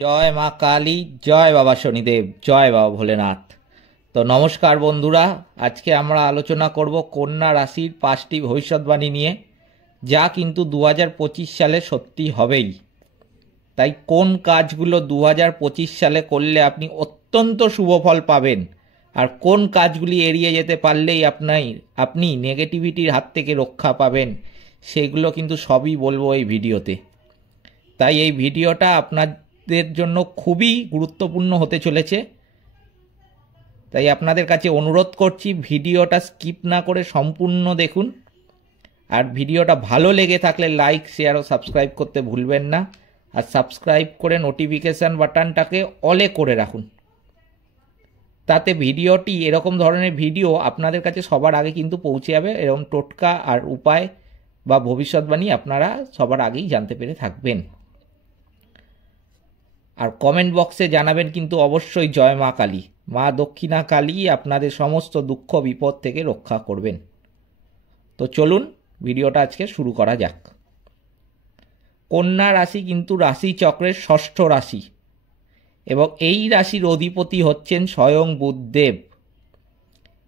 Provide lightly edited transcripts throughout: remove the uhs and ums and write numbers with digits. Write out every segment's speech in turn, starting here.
জয় মা কালী, জয় বাবা শনিদেব, জয় বাবা ভোলেনাথ। তো নমস্কার বন্ধুরা, আজকে আমরা আলোচনা করব কন্যা রাশির 5টি ভবিষ্যৎবাণী নিয়ে, যা কিন্তু 2025 সালে সত্যি হবেই। তাই কোন কাজগুলো 2025 সালে করলে আপনি অত্যন্ত শুভ ফল পাবেন, আর কোন কাজগুলি এড়িয়ে যেতে পারলেই আপনি নেগেটিভিটির হাত থেকে রক্ষা পাবেন, সেগুলো কিন্তু সবই বলবো এই ভিডিওতে। তাই এই ভিডিওটা আপনাদের জন্য খুবই গুরুত্বপূর্ণ হতে চলেছে। তাই আপনাদের কাছে অনুরোধ করছি, ভিডিওটা স্কিপ না করে সম্পূর্ণ দেখুন। আর ভিডিওটা ভালো লেগে থাকলে লাইক, শেয়ার ও সাবস্ক্রাইব করতে ভুলবেন না। আর সাবস্ক্রাইব করে নোটিফিকেশান বাটনটাকে অলে করে রাখুন, তাতে ভিডিওটি, এরকম ধরনের ভিডিও আপনাদের কাছে সবার আগে কিন্তু পৌঁছে যাবে। এরকম টোটকা আর উপায় বা ভবিষ্যৎবাণী আপনারা সবার আগেই জানতে পেরে থাকবেন। আর কমেন্ট বক্সে জানাবেন কিন্তু অবশ্যই জয় মা কালী। মা দক্ষিণা কালী আপনাদের সমস্ত দুঃখ বিপদ থেকে রক্ষা করবেন। তো চলুন ভিডিওটা আজকে শুরু করা যাক। কন্যা রাশি কিন্তু রাশি চক্রের ষষ্ঠ রাশি, এবং এই রাশির অধিপতি হচ্ছেন স্বয়ং বুধদেব।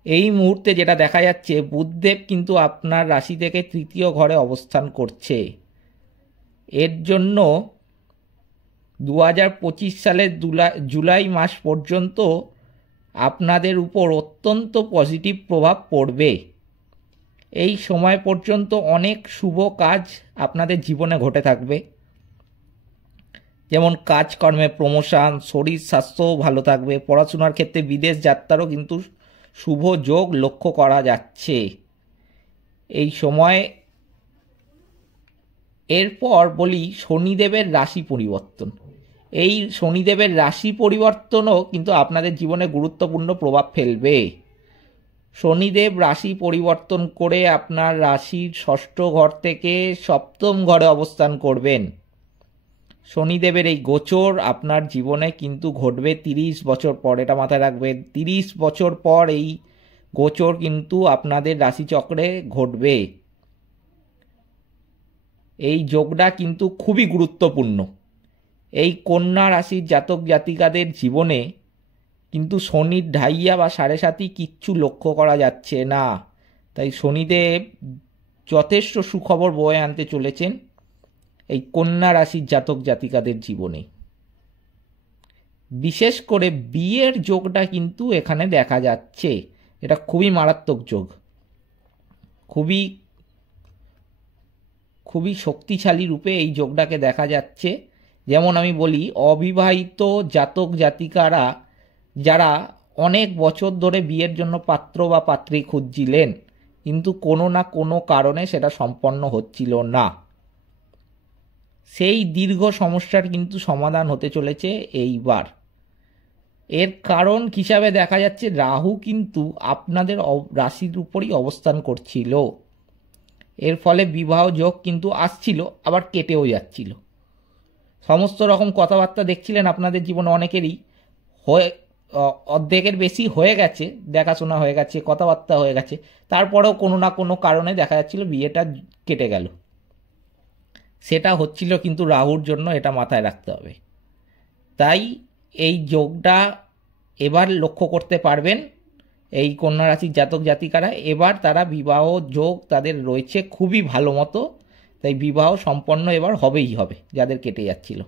এই মুহূর্তে যেটা দেখা যাচ্ছে, বুধদেব কিন্তু আপনার রাশি থেকে তৃতীয় ঘরে অবস্থান করছে। এর জন্য 2025 সালের জুলাই মাস পর্যন্ত আপনাদের উপর অত্যন্ত পজিটিভ প্রভাব পড়বে। এই সময় পর্যন্ত অনেক শুভ কাজ আপনাদের জীবনে ঘটে থাকবে, যেমন কাজকর্মে প্রমোশন, শরীর স্বাস্থ্যও ভালো থাকবে। পড়াশোনার ক্ষেত্রে বিদেশ যাত্রারও কিন্তু শুভ যোগ লক্ষ্য করা যাচ্ছে এই সময়। এরপর বলি শনিদেবের রাশি পরিবর্তন। এই শনিদেবের রাশি পরিবর্তনও কিন্তু আপনাদের জীবনে গুরুত্বপূর্ণ প্রভাব ফেলবে। শনিদেব রাশি পরিবর্তন করে আপনার রাশির ষষ্ঠ ঘর থেকে সপ্তম ঘরে অবস্থান করবেন। শনিদেবের এই গোচর আপনার জীবনে কিন্তু ঘটবে 30 বছর পর। এটা মাথায় রাখবেন, 30 বছর পর এই গোচর কিন্তু আপনাদের রাশিচক্রে ঘটবে। এই যোগটা কিন্তু খুবই গুরুত্বপূর্ণ। এই কন্যা রাশির জাতক জাতিকাদের জীবনে কিন্তু শনির ঢাইয়া বা সাড়ে সাতি কিচ্ছু লক্ষ্য করা যাচ্ছে না। তাই শনিদেব যথেষ্ট সুখবর বয়ে আনতে চলেছেন এই কন্যা রাশির জাতক জাতিকাদের জীবনে। বিশেষ করে বিয়ের যোগটা কিন্তু এখানে দেখা যাচ্ছে। এটা খুবই মারাত্মক যোগ, খুবই খুবই শক্তিশালী রূপে এই যোগটাকে দেখা যাচ্ছে। যেমন আমি বলি, অবিবাহিত জাতক জাতিকারা যারা অনেক বছর ধরে বিয়ের জন্য পাত্র বা পাত্রী খুঁজছিলেন, কিন্তু কোনো না কোনো কারণে সেটা সম্পন্ন হচ্ছিল না, সেই দীর্ঘ সমস্যার কিন্তু সমাধান হতে চলেছে এইবার। এর কারণ হিসাবে দেখা যাচ্ছে, রাহু কিন্তু আপনাদের রাশির উপরই অবস্থান করছিল। এর ফলে বিবাহ যোগ কিন্তু আসছিল, আবার কেটেও যাচ্ছিল। সমস্ত রকম কথাবার্তা দেখছিলেন আপনাদের জীবনে অনেকেরই হয়ে, অর্ধেকের বেশি হয়ে গেছে, দেখাশোনা হয়ে গেছে, কথাবার্তা হয়ে গেছে, তারপরেও কোনো না কোনো কারণে দেখা যাচ্ছিল বিয়েটা কেটে গেল। সেটা হচ্ছিল কিন্তু রাহুর জন্য, এটা মাথায় রাখতে হবে। তাই এই যোগটা এবার লক্ষ্য করতে পারবেন এই কন্যা রাশির জাতক জাতিকারা। এবার তারা বিবাহ যোগ তাদের রয়েছে খুবই ভালো মতো। তাই বিবাহ সম্পন্ন এবার হবেই হবে যাদের কেটে যাচ্ছিল।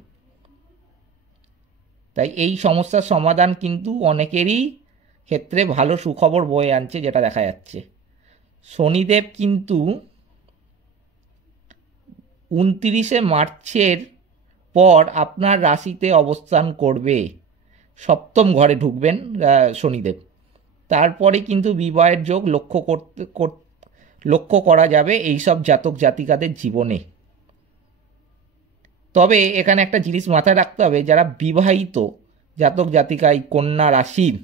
তাই এই সমস্যার সমাধান কিন্তু অনেকেরই ক্ষেত্রে ভালো সুখবর বয়ে আনছে, যেটা দেখা যাচ্ছে। শনিদেব কিন্তু 29শে মার্চের পর আপনার রাশিতে অবস্থান করবে, সপ্তম ঘরে ঢুকবেন শনিদেব। তারপরে কিন্তু বিবাহের যোগ লক্ষ্য করা যাবে এইসব জাতক জাতিকাদের জীবনে। তবে এখানে একটা জিনিস মাথায় রাখতে হবে, যারা বিবাহিত জাতক জাতিকা এই কন্যা রাশির,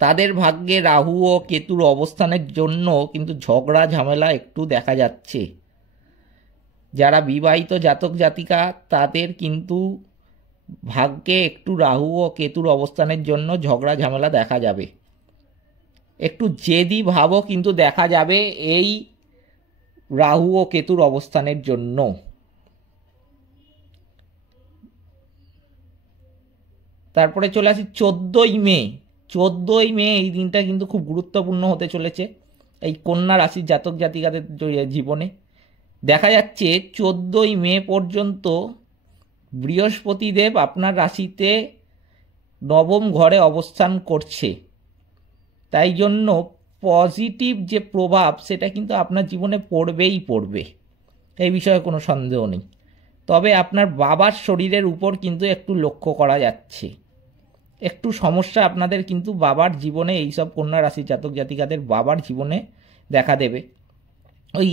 তাদের ভাগ্যে রাহু ও কেতুর অবস্থানের জন্য কিন্তু ঝগড়া ঝামেলা একটু দেখা যাচ্ছে। যারা বিবাহিত জাতক জাতিকা তাদের কিন্তু ভাগ্যে একটু রাহু ও কেতুর অবস্থানের জন্য ঝগড়া ঝামেলা দেখা যাবে। একটু জেদি ভাবও কিন্তু দেখা যাবে এই রাহু ও কেতুর অবস্থানের জন্য। তারপরে চলে আসি 14ই মে। 14ই মে এই দিনটা কিন্তু খুব গুরুত্বপূর্ণ হতে চলেছে এই কন্যা রাশির জাতক জাতিকাদের জীবনে। দেখা যাচ্ছে 14ই মে পর্যন্ত বৃহস্পতিদেব আপনার রাশিতে নবম ঘরে অবস্থান করছে। তাই জন্য পজিটিভ যে প্রভাব সেটা কিন্তু আপনার জীবনে পড়বেই পড়বে, এই বিষয়ে কোনো সন্দেহ নেই। তবে আপনার বাবার শরীরের উপর কিন্তু একটু লক্ষ্য করা যাচ্ছে, একটু সমস্যা আপনাদের কিন্তু বাবার জীবনে, এইসব কন্যা রাশির জাতক জাতিকাদের বাবার জীবনে দেখা দেবে। ওই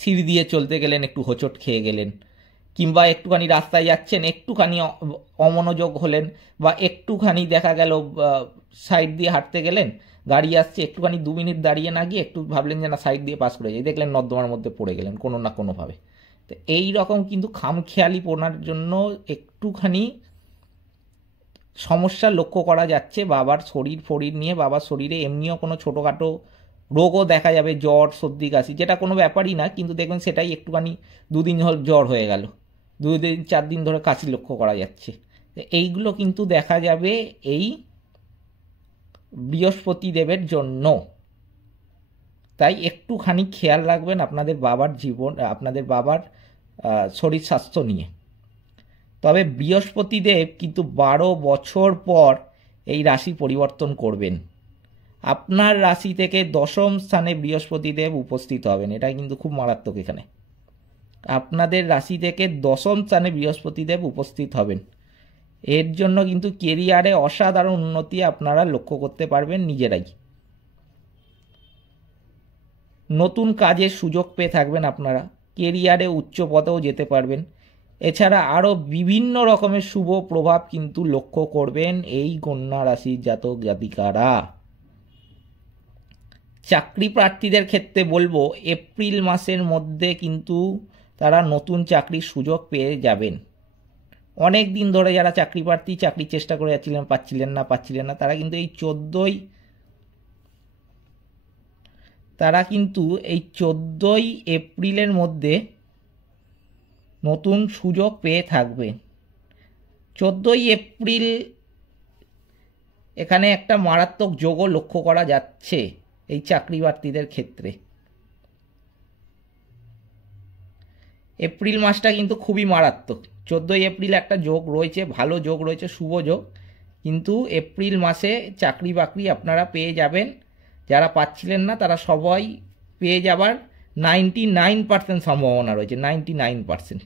সিঁড়ি দিয়ে চলতে গেলেন, একটু হোঁচট খেয়ে গেলেন, কিংবা একটুখানি রাস্তায় যাচ্ছেন, একটুখানি অমনোযোগ হলেন, বা একটুখানি দেখা গেল সাইড দিয়ে হাঁটতে গেলেন, গাড়ি আসছে, একটুখানি 2 মিনিট দাঁড়িয়ে না গিয়ে একটু ভাবলেন যে না সাইড দিয়ে পাস করে যাই, দেখলেন নর্দমার মধ্যে পড়ে গেলেন কোনো না কোনোভাবে। তো এই রকম কিন্তু খামখেয়ালি পড়ার জন্য একটুখানি সমস্যা লক্ষ্য করা যাচ্ছে বাবার শরীর নিয়ে। বাবার শরীরে এমনিও কোনো ছোটোখাটো রোগও দেখা যাবে, জ্বর সর্দি কাশি, যেটা কোনো ব্যাপারই না, কিন্তু দেখবেন সেটাই একটুখানি 2 দিন জ্বর হয়ে গেল, 2 দিন 4 দিন ধরে কাশি লক্ষ্য করা যাচ্ছে। এইগুলো কিন্তু দেখা যাবে এই বৃহস্পতি দেবের জন্য। তাই একটুখানি খেয়াল রাখবেন আপনাদের বাবার আপনাদের বাবার শরীর স্বাস্থ্য নিয়ে। তবে বৃহস্পতি দেব কিন্তু 12 বছর পর এই রাশি পরিবর্তন করবেন। আপনার রাশি থেকে 10ম স্থানে বৃহস্পতি দেব উপস্থিত হবেন, এটা কিন্তু খুব মারাত্মক। এখানে আপনাদের রাশি থেকে 10ম স্থানে বৃহস্পতি দেব উপস্থিত হবেন। এর জন্য কিন্তু কেরিয়ারে অসাধারণ উন্নতি আপনারা লক্ষ্য করতে পারবেন নিজেরাই। নতুন কাজের সুযোগ পেয়ে থাকবেন আপনারা, কেরিয়ারে উচ্চ পদেও যেতে পারবেন। এছাড়া আরও বিভিন্ন রকমের শুভ প্রভাব কিন্তু লক্ষ্য করবেন এই কন্যা রাশির জাতক জাতিকারা। চাকরি প্রার্থীদের ক্ষেত্রে বলবো এপ্রিল মাসের মধ্যে কিন্তু তারা নতুন চাকরির সুযোগ পেয়ে যাবেন। অনেক দিন ধরে যারা চাকরি প্রার্থী চাকরির চেষ্টা করে যাচ্ছিলেন, পাচ্ছিলেন না, তারা কিন্তু এই 14ই এপ্রিলের মধ্যে নতুন সুযোগ পেয়ে থাকবে। 14ই এপ্রিল এখানে একটা মারাত্মক যোগও লক্ষ্য করা যাচ্ছে এই চাকরি প্রার্থীদের ক্ষেত্রে। এপ্রিল মাসটা কিন্তু খুবই মারাত্মক। 14ই এপ্রিল একটা যোগ রয়েছে, ভালো যোগ রয়েছে, শুভ যোগ। কিন্তু এপ্রিল মাসে চাকরি বাকরি আপনারা পেয়ে যাবেন। যারা পাচ্ছিলেন না তারা সবাই পেয়ে যাবার 99% সম্ভাবনা রয়েছে। 99%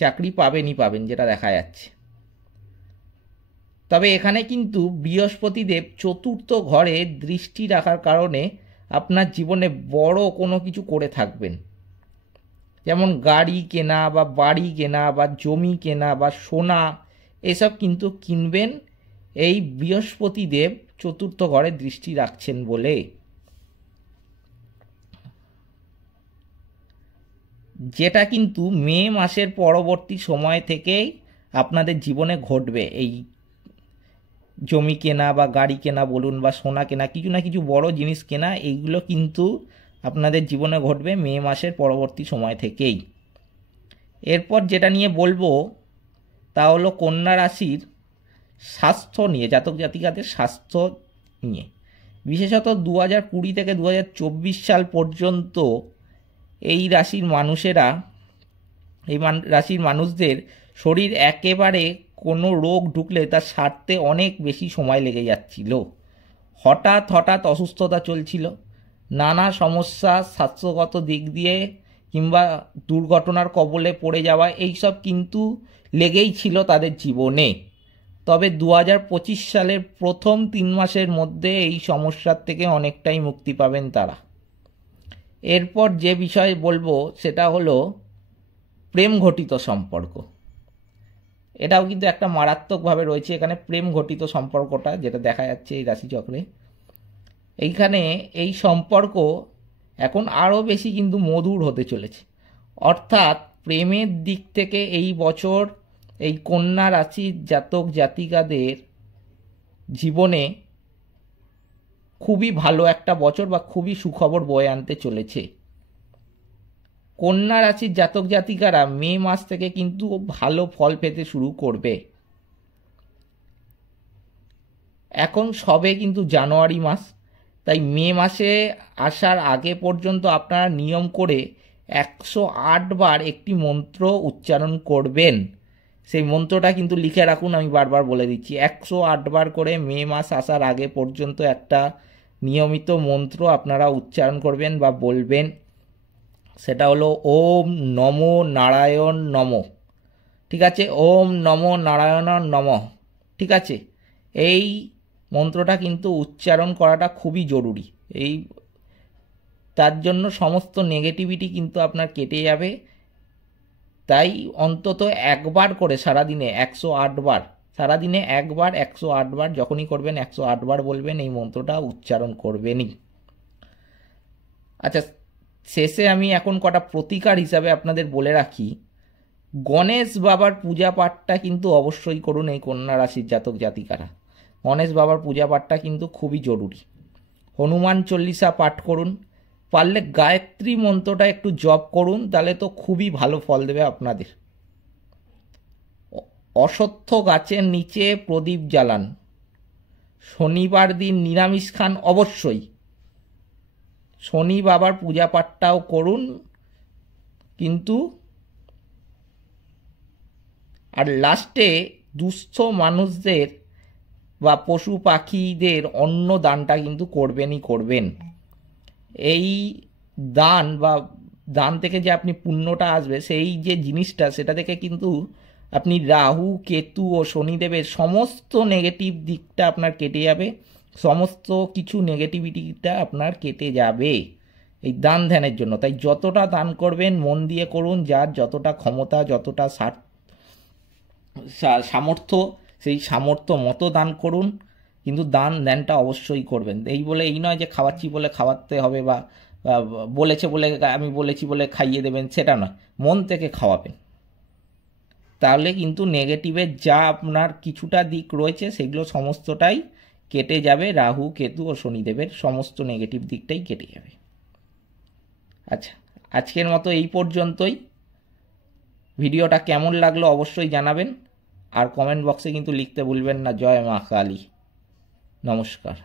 চাকরি পাবেন, যেটা দেখা যাচ্ছে। তবে এখানে কিন্তু বৃহস্পতি দেব 4র্থ ঘরে দৃষ্টি রাখার কারণে আপনার জীবনে বড় কোনো কিছু করে থাকবেন, যেমন গাড়ি কেনা বা বাড়ি কেনা বা জমি কেনা বা সোনা, এসব কিন্তু কিনবেন এই বৃহস্পতি দেব 4র্থ ঘরে দৃষ্টি রাখছেন বলে। যেটা কিন্তু মে মাসের পরবর্তী সময় থেকেই আপনাদের জীবনে ঘটবে। এই জমি কেনা বা গাড়ি কেনা বলুন বা সোনা কেনা, কিছু না কিছু বড় জিনিস কেনা, এইগুলো কিন্তু আপনাদের জীবনে ঘটবে মে মাসের পরবর্তী সময় থেকেই। এরপর যেটা নিয়ে বলবো তা হলো কন্যা রাশির স্বাস্থ্য নিয়ে, জাতক জাতিকাদের স্বাস্থ্য নিয়ে। বিশেষত 2020 থেকে 2024 সাল পর্যন্ত এই রাশির মানুষদের শরীর একেবারে কোনো রোগ ঢুকলে তা সারতে অনেক বেশি সময় লেগে যাচ্ছিল। হঠাৎ অসুস্থতা চলছিল, নানা সমস্যা স্বাস্থ্যগত দিক দিয়ে কিংবা দুর্ঘটনার কবলে পড়ে যাওয়া, এইসব কিন্তু লেগেই ছিল তাদের জীবনে। তবে 2025 সালের প্রথম 3 মাসের মধ্যে এই সমস্যার থেকে অনেকটাই মুক্তি পাবেন তারা। এরপর যে বিষয়ে বলবো সেটা হলো প্রেম ঘটিত সম্পর্ক। এটাও কিন্তু একটা মারাত্মকভাবে রয়েছে এখানে, প্রেম ঘটিত সম্পর্কটা যেটা দেখা যাচ্ছে এই রাশিচক্রে। এইখানে এই সম্পর্ক এখন আরও বেশি কিন্তু মধুর হতে চলেছে। অর্থাৎ প্রেমের দিক থেকে এই বছর এই কন্যা রাশির জাতক জাতিকাদের জীবনে খুবই ভালো একটা বছর বা খুবই সুখবর বয়ে আনতে চলেছে। কন্যা রাশির জাতক জাতিকারা মে মাস থেকে কিন্তু ভালো ফল পেতে শুরু করবে। এখন সবে কিন্তু জানুয়ারি মাস, তাই মে মাসে আসার আগে পর্যন্ত আপনারা নিয়ম করে 108 বার একটি মন্ত্র উচ্চারণ করবেন। সেই মন্ত্রটা কিন্তু লিখে রাখুন, আমি বারবার বলে দিচ্ছি, 108 বার করে মে মাস আসার আগে পর্যন্ত একটা নিয়মিত মন্ত্র আপনারা উচ্চারণ করবেন বা বলবেন। সেটা হলো ওম নমো নারায়ণ নমঃ। ঠিক আছে, ওম নমো নারায়ণ নমঃ। ঠিক আছে, এই মন্ত্রটা কিন্তু উচ্চারণ করাটা খুবই জরুরি। তার জন্য সমস্ত নেগেটিভিটি কিন্তু আপনার কেটে যাবে। তাই অন্তত একবার করে সারাদিনে 108 বার, সারাদিনে একবার 108 বার, যখনই করবেন 108 বার বলবেন, এই মন্ত্রটা উচ্চারণ করবেনই। আচ্ছা, শেষে আমি এখন কটা প্রতিকার হিসাবে আপনাদের বলে রাখি। গণেশ বাবার পূজা পাঠটা কিন্তু অবশ্যই করুন এই কন্যা রাশির জাতক জাতিকারা। গণেশ বাবার পূজা পাঠটা কিন্তু খুবই জরুরি। হনুমান চল্লিশা পাঠ করুন, পারলে গায়ত্রী মন্ত্রটা একটু জপ করুন, তাহলে তো খুবই ভালো ফল দেবে আপনাদের। অশ্বত্থ গাছের নিচে প্রদীপ জ্বালান। শনিবার দিন নিরামিষ খান অবশ্যই। শনি বাবার পূজা পাঠটাও করুন, কিন্তু আর লাস্টে দুস্থ মানুষদের বা পশু পাখিদের অন্ন দানটা কিন্তু করবেনই করবেন। এই দান বা দান থেকে যে আপনি পুণ্যটা আসবে, সেই যে জিনিসটা, সেটা থেকে কিন্তু আপনি রাহু কেতু ও শনিদেবের সমস্ত নেগেটিভ দিকটা আপনার কেটে যাবে, সমস্ত কিছু নেগেটিভিটিটা আপনার কেটে যাবে এই দান ধ্যানের জন্য। তাই যতটা দান করবেন মন দিয়ে করুন, যার যতটা ক্ষমতা, যতটা সামর্থ্য, সেই সামর্থ্য মতো দান করুন, কিন্তু দান ধ্যানটা অবশ্যই করবেন। এই বলে এই নয় যে খাওয়াচ্ছি বলে খাওয়াতে হবে, বা বলেছে বলে আমি বলেছি বলে খাইয়ে দেবেন, সেটা নয়। মন থেকে খাওয়াবেন, তাহলে কিন্তু নেগেটিভের যা আপনার কিছুটা দিক রয়েছে সেগুলো সমস্তটাই কেটে যাবে। রাহু কেতু ও শনিদেবের সমস্ত নেগেটিভ দিকটাই কেটে যাবে। আচ্ছা, আজকের মতো এই পর্যন্তই। ভিডিওটা কেমন লাগলো অবশ্যই জানাবেন, আর কমেন্ট বক্সে কিন্তু লিখতে ভুলবেন না। জয় মা কালী। নমস্কার।